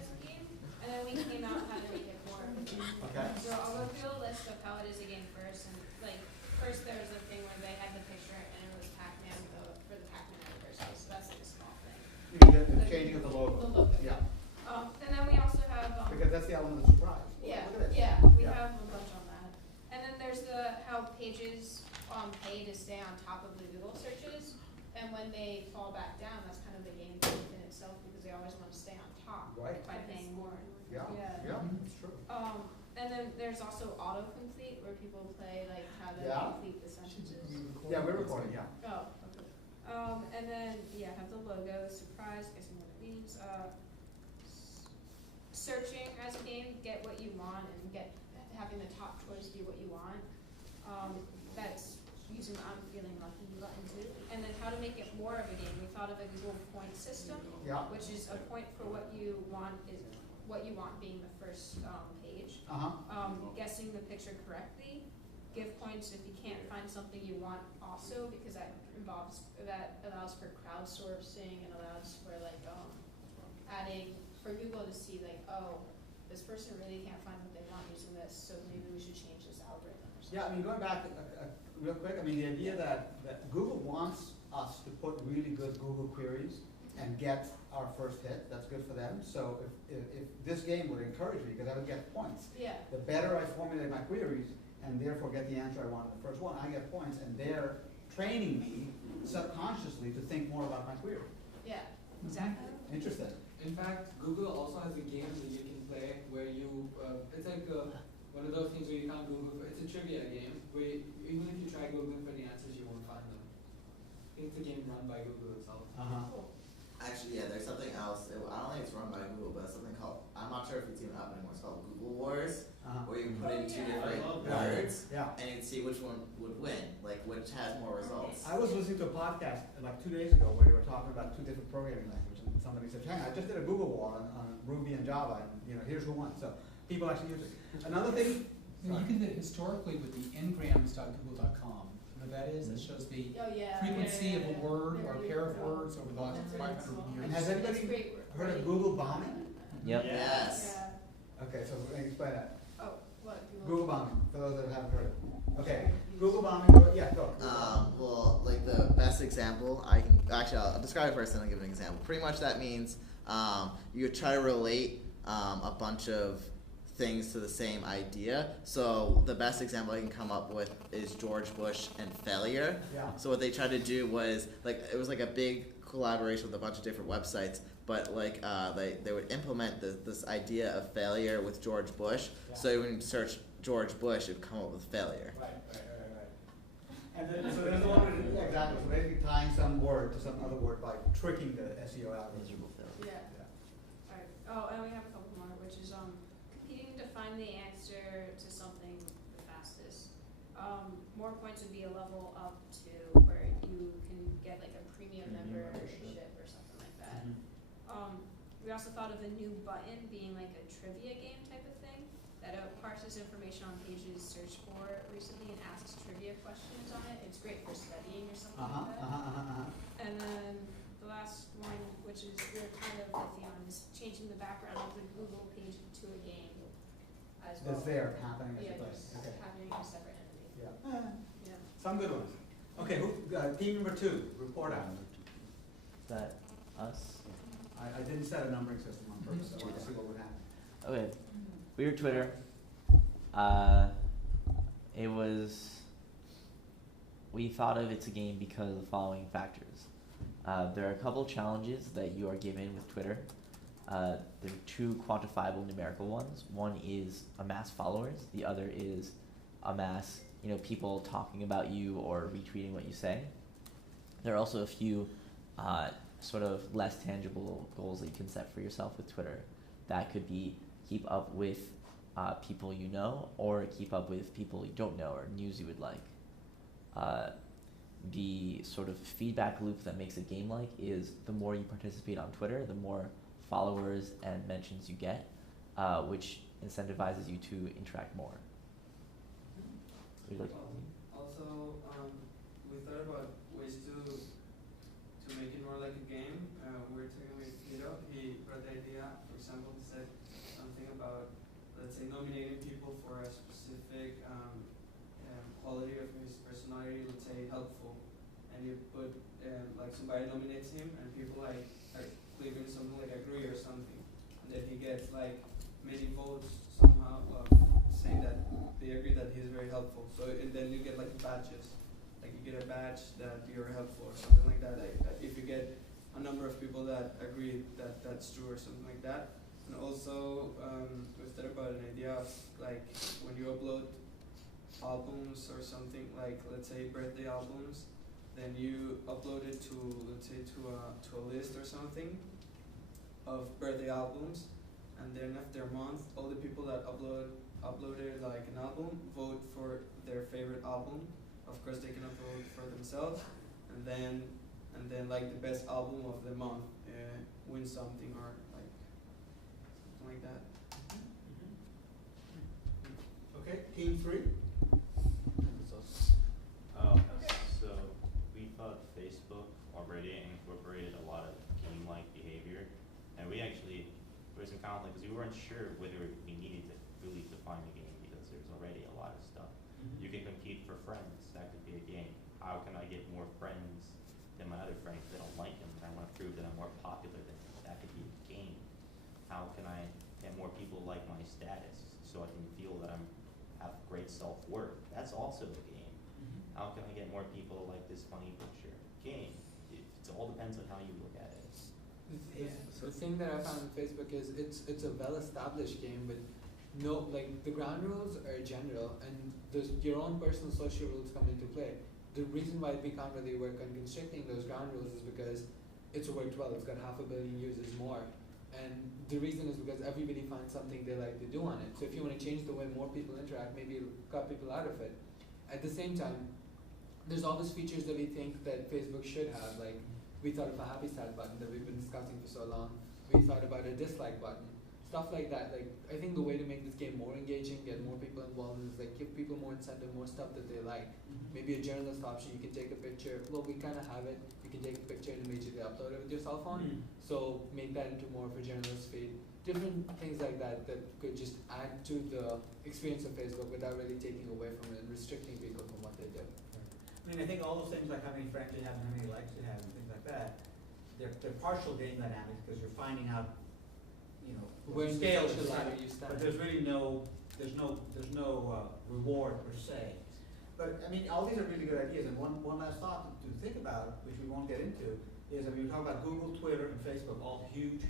as a game, and then we came out how to make it more of a game. Okay. So I'll go through a list of how it is a game first, and like first there was a thing where they had the picture and it was Pac-Man for the Pac-Man anniversary, so that's like a small thing. You mean the changing of the logo? The logo. Yeah. And then we also have Because that's the element of surprise. yeah, Look at this. yeah, we Yeah. have a bunch on that. And then there's the how pages pay to stay on top of the Google searches, and when they fall back down, that's kind of the game in itself because they always want to stay on top Right. by paying more. Yeah, Yeah. yeah, it's true. And then there's also autocomplete where people play like how to Yeah. complete the sentences. Yeah, we're recording, yeah. Oh, okay. And then yeah, have the logo, surprise, guessing what it means. Searching as a game, get what you want and having the top choice be what you want. That's using the I'm feeling lucky button too. And then how to make it more of a game. We thought of a Google point system, Yeah. which is a point for what you want is what you want being the first page. Guessing the picture correctly. Give points if you can't find something you want also because that allows for crowdsourcing and allows for like adding for Google to see like, oh, this person really can't find what they want using this, so maybe we should change this algorithm or something. Yeah, I mean, going back real quick, I mean, the idea that Google wants us to put really good Google queries and get our first hit, that's good for them. So if this game would encourage me, because I would get points, Yeah. the better I formulate my queries and therefore get the answer I want in the first one, I get points, and they're training me subconsciously to think more about my query. Yeah, exactly. Interesting. In fact, Google also has a game that you can play where you, it's like one of those things where you can't Google for, it's a trivia game where even if you try Googling for the answers, you won't find them. I think it's a game run by Google itself. Cool. Actually, yeah, there's something else. I don't think it's run by Google, but it's something called, I'm not sure if it's even up anymore, it's called Google Wars, where you put in two different words, Yeah. and you'd see which one would win, like which has more results. I was listening to a podcast like 2 days ago where they were talking about two different programming languages, and somebody said, "Hey, I just did a Google war on Ruby and Java, and here's who won." So people actually use it. Another thing. You can do it historically with the ngrams.google.com. You know what that is? It shows the Oh yeah. frequency of a word They're or a really pair of cool. words over the last That's 500 really cool. years. And has That's anybody great. heard of Google bombing? Yep. Yes. Yeah. Okay, so let me explain that. Oh, what? Google bombing, for those that haven't heard it. Okay, Sorry. Google bombing, yeah, go. Well, like the best example, I'll describe it first and I'll give an example. Pretty much that means you try to relate a bunch of things to the same idea. So the best example I can come up with is George Bush and failure. Yeah. So what they tried to do was, like, it was like a big collaboration with a bunch of different websites, but like they would implement this idea of failure with George Bush. Yeah. So when you search George Bush, it would come up with failure. Right. And then, so there's a lot of, yeah, exactly, so basically tying some word to some other word by tricking the SEO algorithm. Yeah. Yeah. Alright. Oh, and we have a couple more, which is competing to find the answer to something the fastest. More points would be a level up to where you can get like a premium membership or something like that. We also thought of a new button being like a trivia game type of thing that parses information on pages searched for recently and asks trivia questions on it. It's great for studying or something like that. And then the last one, which is we're kind of iffy on, is changing the background of the Google page to a game as well. That's there, happening as Yeah, a place. just Okay. having a separate entity. Yeah. Yeah. Some good ones. Okay, team number 2, report out. Is that us? I didn't set a numbering system on purpose, I wanted to see what would happen. Okay. We were Twitter. We thought of it's a game because of the following factors. There are a couple challenges that you are given with Twitter. There are 2 quantifiable numerical ones. One is amass followers. The other is amass, people talking about you or retweeting what you say. There are also a few sort of less tangible goals that you can set for yourself with Twitter. That could be keep up with people you know, or keep up with people you don't know, or news you would like. The sort of feedback loop that makes a game like is the more you participate on Twitter, the more followers and mentions you get, which incentivizes you to interact more. Would you like Also, we thought about ways to make it more like a game. We were talking with Tito. He brought the idea. For example, he said something about, let's say, nominating people for a specific quality of his personality. Let's say helpful, and you put like somebody nominates him, and people like click in something like agree or something, and then he gets like many votes somehow saying that they agree that he's very helpful. So and then you get like badges. Like you get a badge that you're helpful or something like that. Like if you get a number of people that agree that that's true or something like that. And also, we thought about an idea of like when you upload albums or something, like let's say birthday albums, then you upload it to, let's say, to a list or something of birthday albums, and then after a month, all the people that uploaded like an album vote for their favorite album. Of course, they cannot vote for themselves, and then like the best album of the month wins something or like something like that. Okay, team 3. So we thought Facebook already incorporated a lot of game-like behavior, and we actually there was some conflict because we weren't sure whether we needed to really define a game because there's already a lot of stuff. You can compete for friends. That could be a game. How can I get more friends than my other friends that don't like them? And I want to prove that I'm more popular than them. That could be a game. How can I get more people like my status so I can feel that I'm have great self-worth? That's also a game. How can I get more people like this funny picture? Game. It all depends on how you look at it. Yeah. So the thing that I found on Facebook is it's a well-established game, but no, like the ground rules are general, and there's your own personal social rules come into play. The reason why we can't really work on constricting those ground rules is because it's worked well. It's got 500 million users more, and the reason is because everybody finds something they like to do on it. So if you want to change the way more people interact, maybe cut people out of it. At the same time, there's all these features that we think that Facebook should have. Like we thought of a happy sad button that we've been discussing for so long. We thought about a dislike button. Stuff like that. Like I think the way to make this game more engaging, get more people involved, is like give people more incentive, more stuff that they like. Maybe a journalist option. You can take a picture. Well, we kind of have it. You can take a picture and immediately upload it with your cell phone. So make that into more of a journalist feed. Different things like that that could just add to the experience of Facebook without really taking away from it and restricting people from what they do. I mean, I think all those things like how many friends you have and how many likes you have and things like that, they're partial game dynamics because you're finding out, you know, Where in the scale is social set, ladder you stand. but there's really no reward per se. But I mean, all these are really good ideas. And one last thought to think about, which we won't get into, is I mean, we talk about Google, Twitter, and Facebook, all huge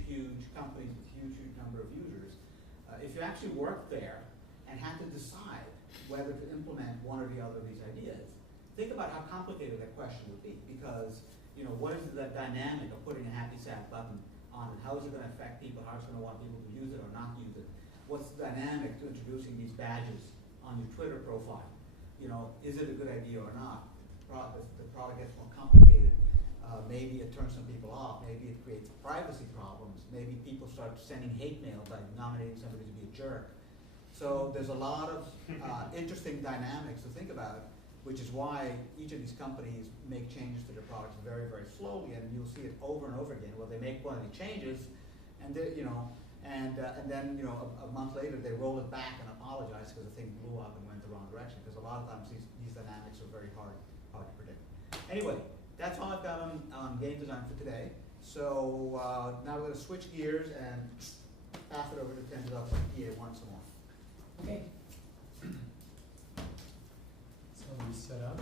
companies with huge number of users. If you actually worked there and had to decide whether to implement one or the other of these ideas, think about how complicated that question would be, because you know, what is that dynamic of putting a happy sad button on it? How is it going to affect people? How is it going to want people to use it or not use it? What's the dynamic to introducing these badges on your Twitter profile? You know, is it a good idea or not? The product gets more complicated. Maybe it turns some people off. Maybe it creates privacy problems. Maybe people start sending hate mail by nominating somebody to be a jerk. So there's a lot of interesting dynamics to think about, which is why each of these companies make changes to their products very, very slowly, and you'll see it over and over again. Well, they make one of the changes, and they, you know, and then you know a month later they roll it back and apologize because the thing blew up and went the wrong direction. Because a lot of times these dynamics are very hard to predict. Anyway, that's all I've got on game design for today. So now we're going to switch gears and pass it over to Tenzo for PA1 some more. Okay. So we set up.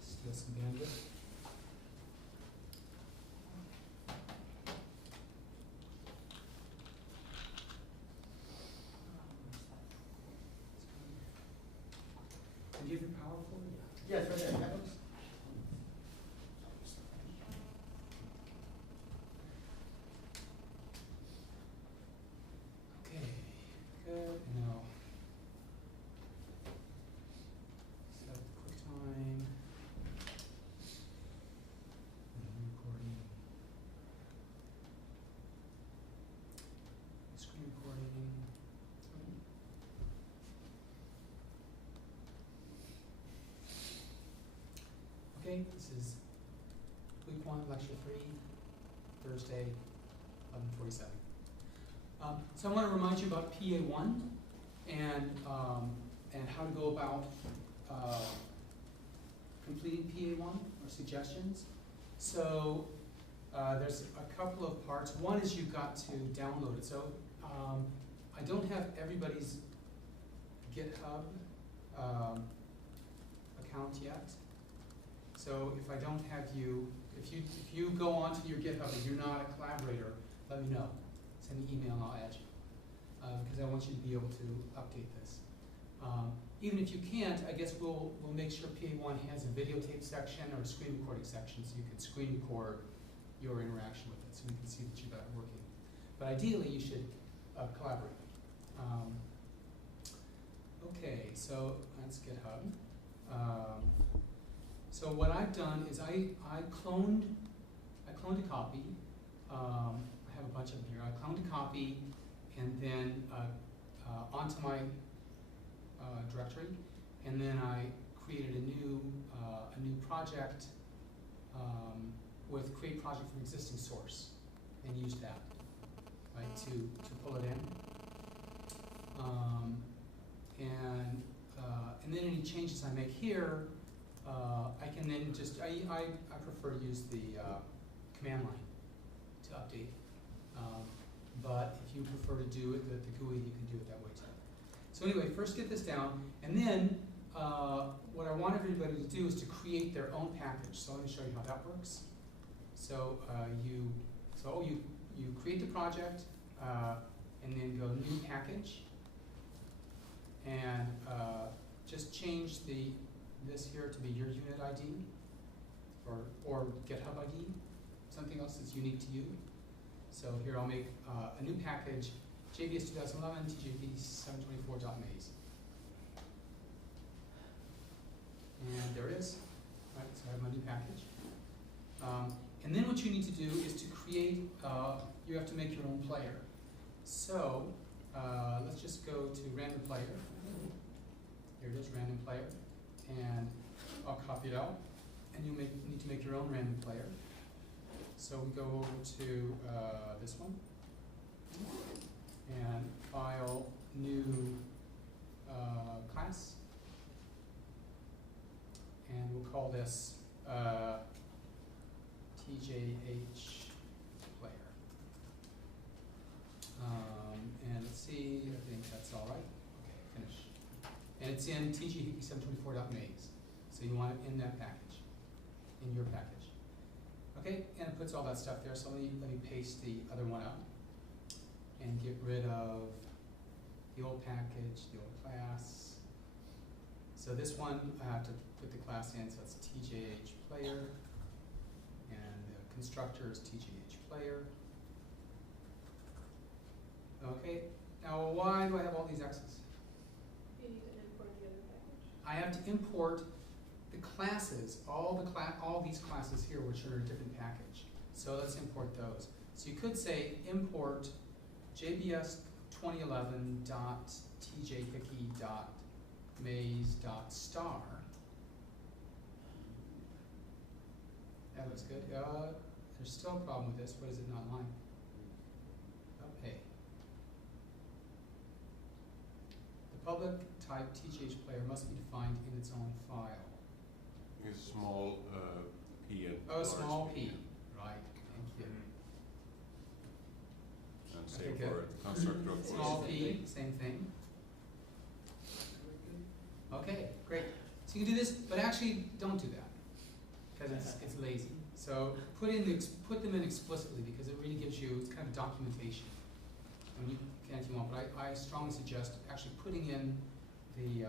Steal some bandwidth. Did you have your power cord? Yes, right there. That one's- Okay, good. Now, set QuickTime. Okay, this is week 1, lecture 3, Thursday, 11:47. So I want to remind you about PA1 and how to go about completing PA1 or suggestions. So there's a couple of parts. One is you've got to download it. So I don't have everybody's GitHub account yet. So if I don't have you, if you go onto your GitHub and you're not a collaborator, let me know. Send me an email and I'll add you. Because I want you to be able to update this. Even if you can't, I guess we'll make sure PA1 has a videotape section or a screen recording section so you can screen record your interaction with it so we can see that you got it working. But ideally you should collaborate. Okay, so that's GitHub. So what I've done is I cloned a copy. I have a bunch of them here. I cloned a copy and then onto my directory, and then I created a new project with create project from existing source and used that right to pull it in. And then any changes I make here, I can then just I prefer to use the command line to update. But if you prefer to do it the GUI, you can do it that way too. So anyway, first get this down, and then what I want everybody to do is to create their own package. So let me show you how that works. So you create the project, and then go new package, and just change this here to be your unit ID, or GitHub ID, something else that's unique to you. So here I'll make a new package, JBS 2011 TJP 724.maze. And there it is. Right, so I have my new package. And then what you need to do is to create, you have to make your own player. So let's just go to random player. Here it is, random player. And I'll copy it out. And you need to make your own random player. So we go over to this one. And file, new class. And we'll call this TJH player. And let's see, I think that's all right. Okay, finish. And it's in TJP 724.maze. So you want it in that package, in your package. Okay, and it puts all that stuff there. So let me paste the other one out and get rid of the old package, the old class. So this one I have to put the class in, so it's TJH player, and the constructor is TJH player. Okay, now why do I have all these X's? You need to import the other package. I have to import the classes, all these classes here, which are a different package. So let's import those. So you could say import JBS 2011.tjhickey.maze.star. That looks good. There's still a problem with this. What is it not line? Okay. The public type TJH player must be defined in its own file. A small p and Oh, small p. Right. Thank you. And Okay, same good. for the constructor of Small course. p, same thing. Okay, great. So you can do this, but actually don't do that because it's lazy. So put them in explicitly because it really gives you, it's kind of documentation. I mean, you can if you want, but I strongly suggest actually putting in the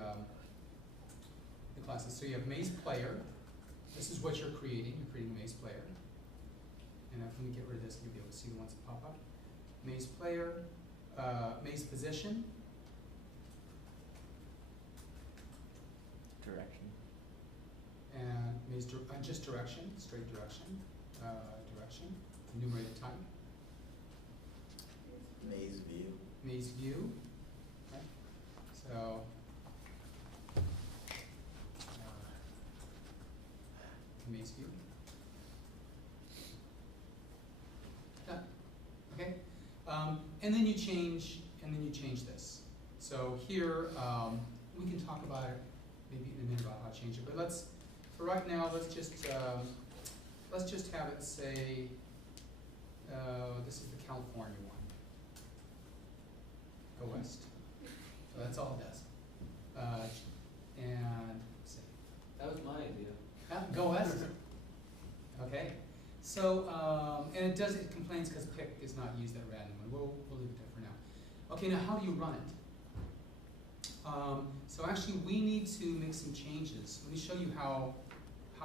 classes. So you have maze player. This is what you're creating. You're creating a maze player. And if we get rid of this, you'll be able to see the ones that pop up. Maze player, maze position, Direction. and maze just direction, straight direction, direction, enumerated type, Maze view. maze view. Okay. So the maze view. Done. Okay? And then you change this. So here, we can talk about it maybe in a minute about how to change it, but for right now, let's just have it say, this is the California one. Go west. So that's all it does. And let's see. That was my idea. Go west. Okay. So, and it complains because pick is not used at random. We'll leave it there for now. Okay, now how do you run it? So actually we need to make some changes. Let me show you how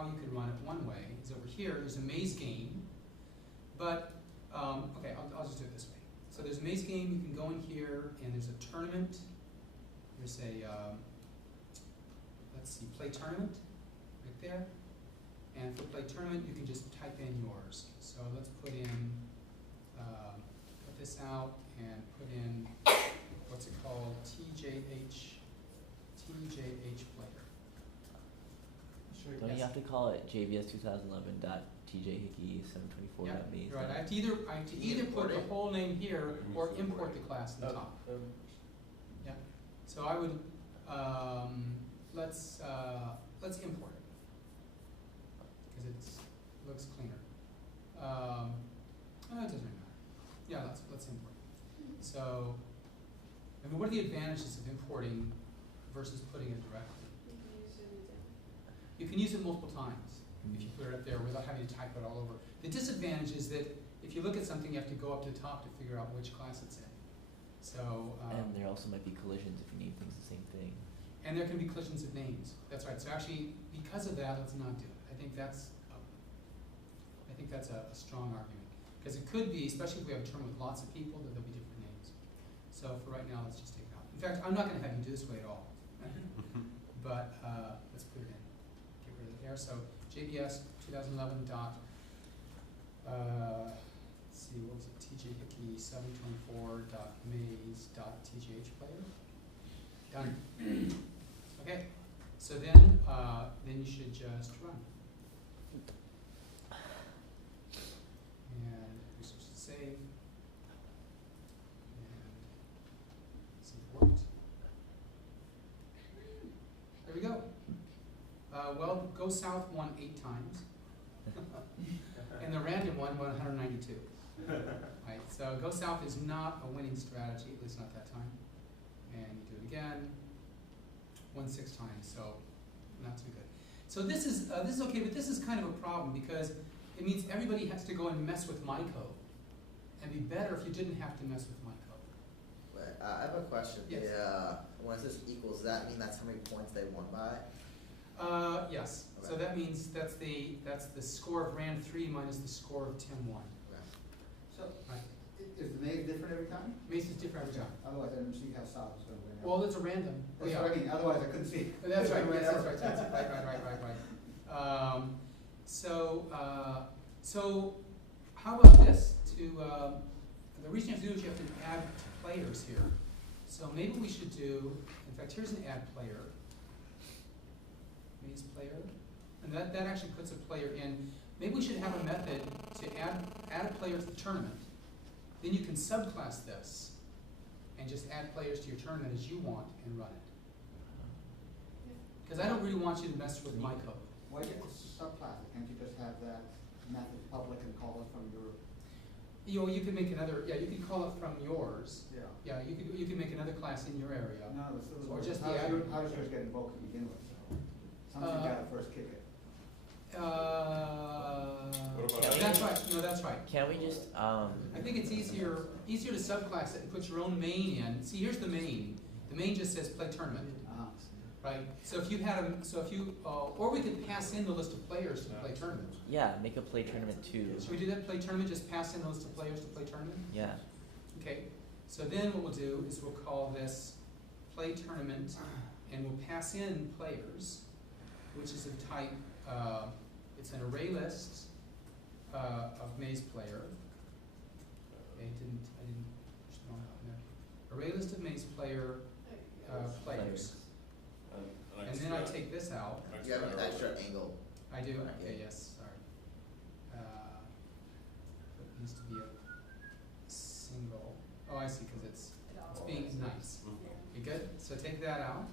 you can run it. One way is over here. There's a maze game, but okay, I'll just do it this way. So there's a maze game. You can go in here, and there's a tournament. There's a let's see, play tournament right there. And for play tournament, you can just type in yours. So let's put in cut this out and put in what's it called? TJH player. Sure. Don't Yes. you have to call it JBS 2011.tjhickey724.maze? Yeah, you're right. I have to either put the whole name here or import the class in the top. Yeah. So I would let's import it because it looks cleaner. It doesn't matter. Yeah, let's import it. So, I mean, what are the advantages of importing versus putting it directly? You can use it multiple times if you put it up there without having to type it all over. The disadvantage is that if you look at something, you have to go up to the top to figure out which class it's in. So, and there also might be collisions if you name things the same thing. and there can be collisions of names. That's right. So actually, because of that, let's not do it. I think that's a strong argument. Because it could be, especially if we have a term with lots of people, that there'll be different names. So for right now, let's just take it out. In fact, I'm not going to have you do this way at all. But let's put it in. Get rid of it there. So JBS 2011 dot, let's see, what was it? TJHickey 724 dot maze dot TGH player. Done. Okay. So then you should just run. And we're supposed to save. And see if it worked. There we go. Well, go south won 8 times. And the random one won 192. Right, so go south is not a winning strategy, at least not that time. And you do it again. Won 6 times, so not too good. So this is okay, but this is kind of a problem because it means everybody has to go and mess with my code. And it'd be better if you didn't have to mess with my code. But, I have a question. Yes. When it says equals, does that mean that's how many points they won by? Yes. So Okay. that means that's the score of Rand 3 minus the score of Tim 1. Okay. So, Right. is the maze different every time? Mace is different every time. Otherwise, I didn't see how south is going to win. Well, it's a random. That's what I mean, otherwise I couldn't see. That's right. Yes, that's right. That's Right. So how about this? The reason you have to do is you have to add players here. So maybe we should do. In fact, here's an add player. Maze player, and that actually puts a player in. Maybe we should have a method to add a player to the tournament. Then you can subclass this and just add players to your tournament as you want and run it. Because I don't really want you to mess with my code. Why get the subclass? Can't you just have that method public and call it from your? You can make another. Yeah, you can call it from yours. Yeah. Yeah, you can make another class in your area. No, but still, Or just how the does aggregate. how does yours get invoked to begin with? So, something got to first kick it. What about That's right. No, that's right. Can we just I think it's easier to subclass it and put your own main in. See, here's the main. The main just says play tournament, right? So if you had or we could pass in the list of players to the play tournament. yeah, make a play tournament too. Should we do that? Play tournament. Just pass in the list of players to play tournament. Yeah. Okay. So then what we'll do is we'll call this play tournament, and we'll pass in players, which is of type. It's an array list of maze player. Okay, I didn't spell it out in there. Array list of maze player players. And then I take this out. You have an extra angle. I do, okay, yes, sorry. It needs to be a single, oh, I see, cause it's being nice. You good? So take that out,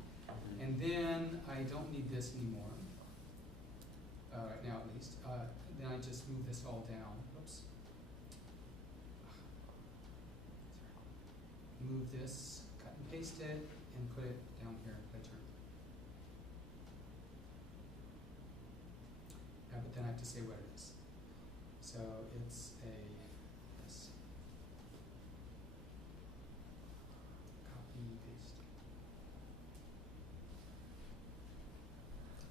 and then I don't need this anymore. Right now at least, then I just move this all down, oops. Move this, cut and paste it, and put it down here in PlayTerm. But then I have to say what it is. So it's this. Copy, paste.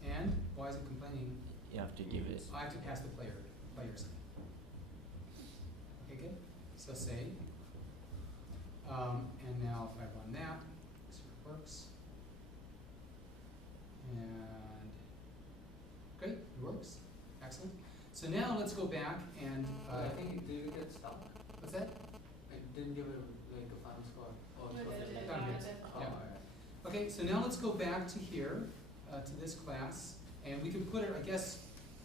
And why is it complaining? You have to give it. I have to pass the players in. Okay, good. So save. And now if I run that, see if it works. And great, it works. Excellent. So now let's go back and I think, did you get stuck? what's that? I didn't give it like a final score. Oh, No, it's it okay. did. Down here. Oh, Yeah. alright. Okay, so now let's go back to here, to this class, and we can put it, I guess,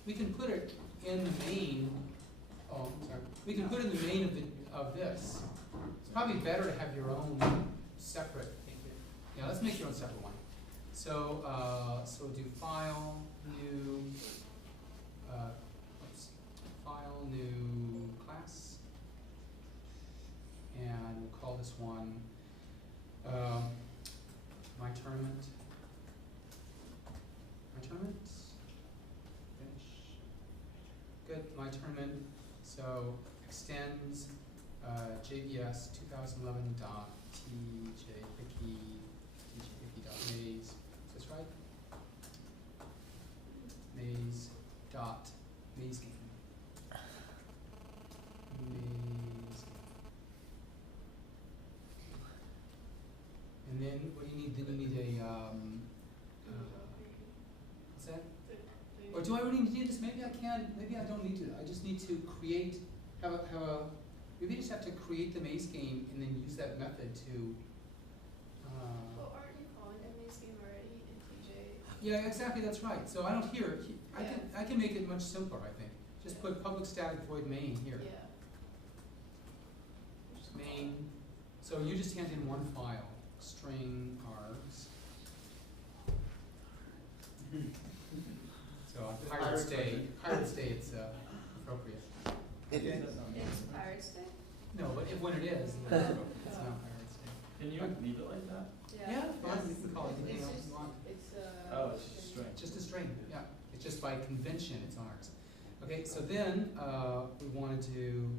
we can put it in the main, oh, sorry, we can put it in the main of this. It's probably better to have your own separate, yeah, let's make your own separate one. So, so do file, new, file, new class, and we'll call this one, my tournament. Finish. Good, my tournament, so extends, JBS 2011.tjhickey.maze, is this right? Maze game. And then what do you need? Then you need a, what's that? Or do I really need this? Maybe I can, maybe I don't need to. I just need to create, maybe I just have to create the maze game and then use that method to, Well, aren't you calling a maze game already in TJ? yeah, exactly, that's right. So I don't hear, I can make it much simpler, I think. Just Yeah. put public static void main here. Yeah. Just call Main, so you just hand in one file, string args. So on Pirates Day, it's appropriate. it. It's Pirates Day? No, but when it is, then it's appropriate. It's not Pirates Day. Can you leave it like that? Yeah, fine, you can call it anything It's else just, you want. it's Oh, it's just string. Just a string, yeah. It's just by convention, it's ours. Okay, so then, we wanted to,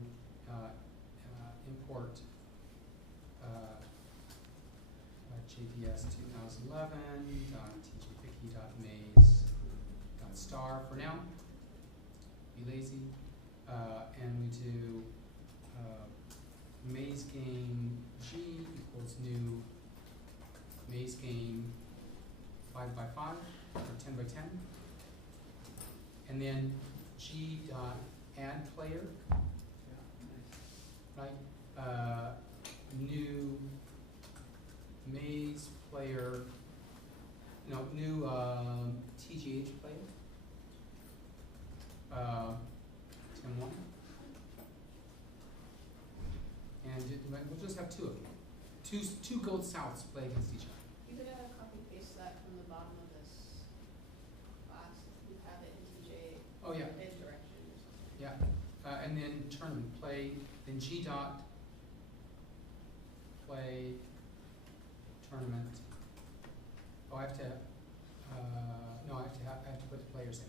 import, JBS 2011.tjhickey.maze.star for now. Be lazy. And we do, maze game G equals new maze game 5x5 or 10x10. And then G dot add player, right? New maze player, no, new TGH player. 10-1. And we'll just have two of them. Two gold souths play against each other. You could copy paste that from the bottom of this class. You have it in TJ. Oh, yeah. In direction or something. Yeah, and then tournament play, then G dot play tournament. Oh, I have to, no, I have to put the players in.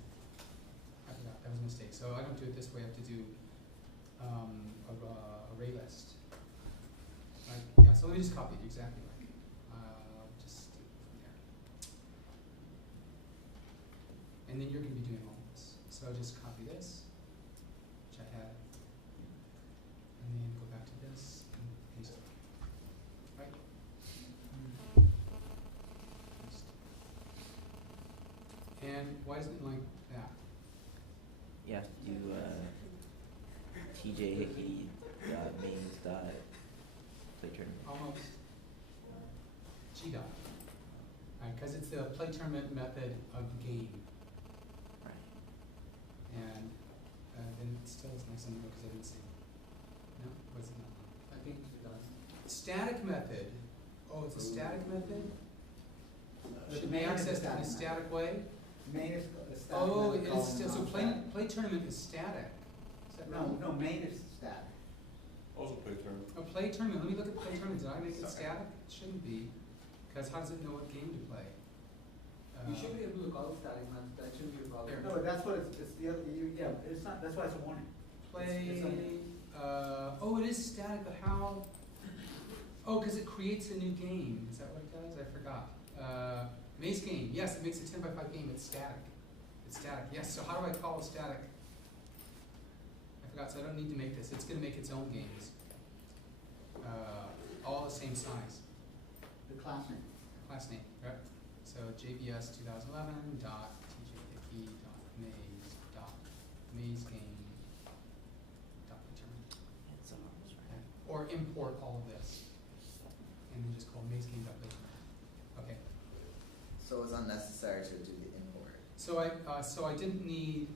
I forgot, that was a mistake. So I don't do it this way, I have to do array list. Right, yeah, so let me just copy it exactly right. Just do it from there. And then you're gonna be doing all of this. So just copy this, which I had, and then go back to this and paste it. Right? Paste. And why isn't it like that? You have to do TJ Hickey mains dot play tournament. Almost. G dot. Right, because it's the play tournament method of the game. Right. like something because I didn't see. No, what's it not? I think you're done. Static method. Oh, it's a static method? The Should be main is accessed in a static static way? Main is the static. Oh, method it called is, so non-static. play tournament is static. Is that No, wrong? no, main is static. Also play term. Oh, play tournament, let me look at play tournament, did I make it Sorry. static? It shouldn't be, because how does it know what game to play? You should be able to call static method, that shouldn't be a problem. No, that's what it's the other, yeah, it's not, that's why it's a warning. Play, It's oh, it is static, but how? Oh, because it creates a new game, is that what it does? I forgot. Maze game, yes, it makes a 10x5 game, it's static. It's static, yes, so how do I call it static? I forgot, so I don't need to make this, it's gonna make its own games. All the same size, The class name. class name, right? So JBS 2011 dot tjhickey dot maze game dot return. Or import all of this, and then just call maze game dot return. Okay. So it's unnecessary to do the import. So I didn't need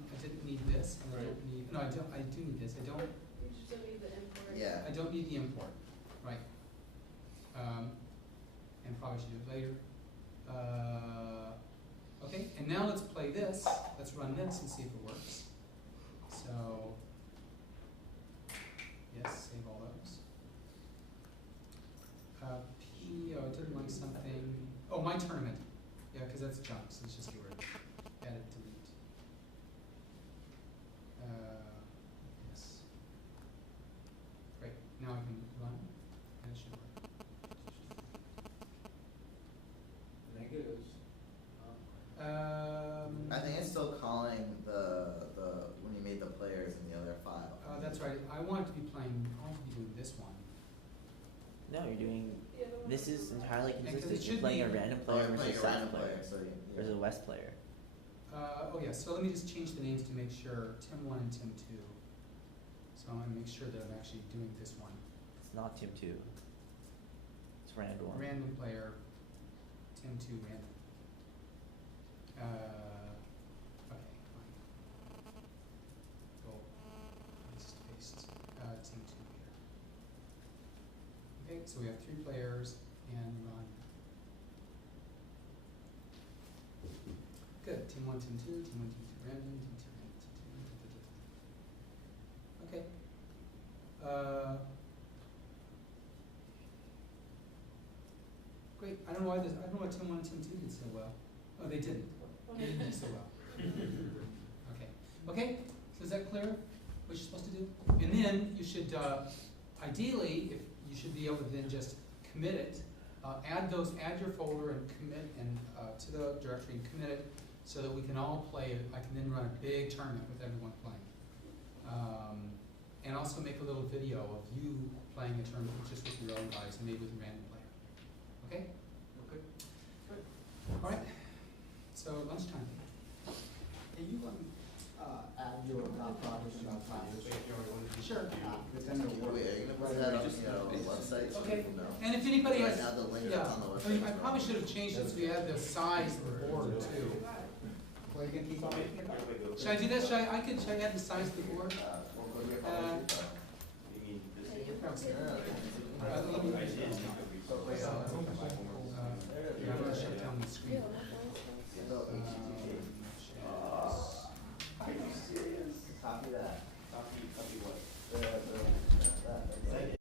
this, and I don't need, no, I do need this, I don't You should still need the import. Yeah. I don't need the import, right? And probably should do it later. Okay, and now let's play this, let's run this and see if it works. So, yes, save all those. Oh, I didn't like something, oh, my tournament, yeah, because that's junk, so let's just get rid of it. Edit, delete. Yes. Great, now I can run, and it should work. Negatives. I think it's still calling the when you made the players in the other file. That's right, I want it to be playing, I want to be doing this one. No, you're doing. The other one This is was- entirely Yeah, 'cause it consistent. should You're playing a be- random Oh, player you're playing versus a a random South player player, so versus a West player. Oh yeah, so let me just change the names to make sure, Tim 1 and Tim 2. So I'm gonna make sure that I'm actually doing this one. It's not Team 2. It's random. Random player, Tim 2 random. Okay, fine. Go, let's paste, Tim 2 here. Okay, so we have 3 players and run. Good, Team 1, Team 2, Team 1, Team 2 random, Team 2 random, Team 2 random, Okay. Great, I don't know why this, I don't know why Team 1 and Team 2 did so well. Oh, they didn't. They didn't do so well. Okay, okay, so is that clear, what you're supposed to do? And then you should, ideally, if you should be able to then just commit it, add your folder and commit and to the directory and commit it so that we can all play it. I can then run a big tournament with everyone playing. And also make a little video of you playing a tournament just with your own guys and maybe with a random player. Okay? Okay. All right. So lunchtime. Can you, add your project to our classes? Sure. Because then it'll work. Wait, are you gonna put that on the website so Okay. people know? And if anybody Right has, now, the link yeah, that's on the I website mean, I is probably wrong. should have changed it so we had the size of the board too. Well, you can keep on making it. Should I do that? Should I add the size of the board? We'll go to your Uh, college. You mean this Yeah, you is? can- Let me- I did. Yeah, I'm gonna shut down the screen. Are you serious? Copy that. Copy what? That.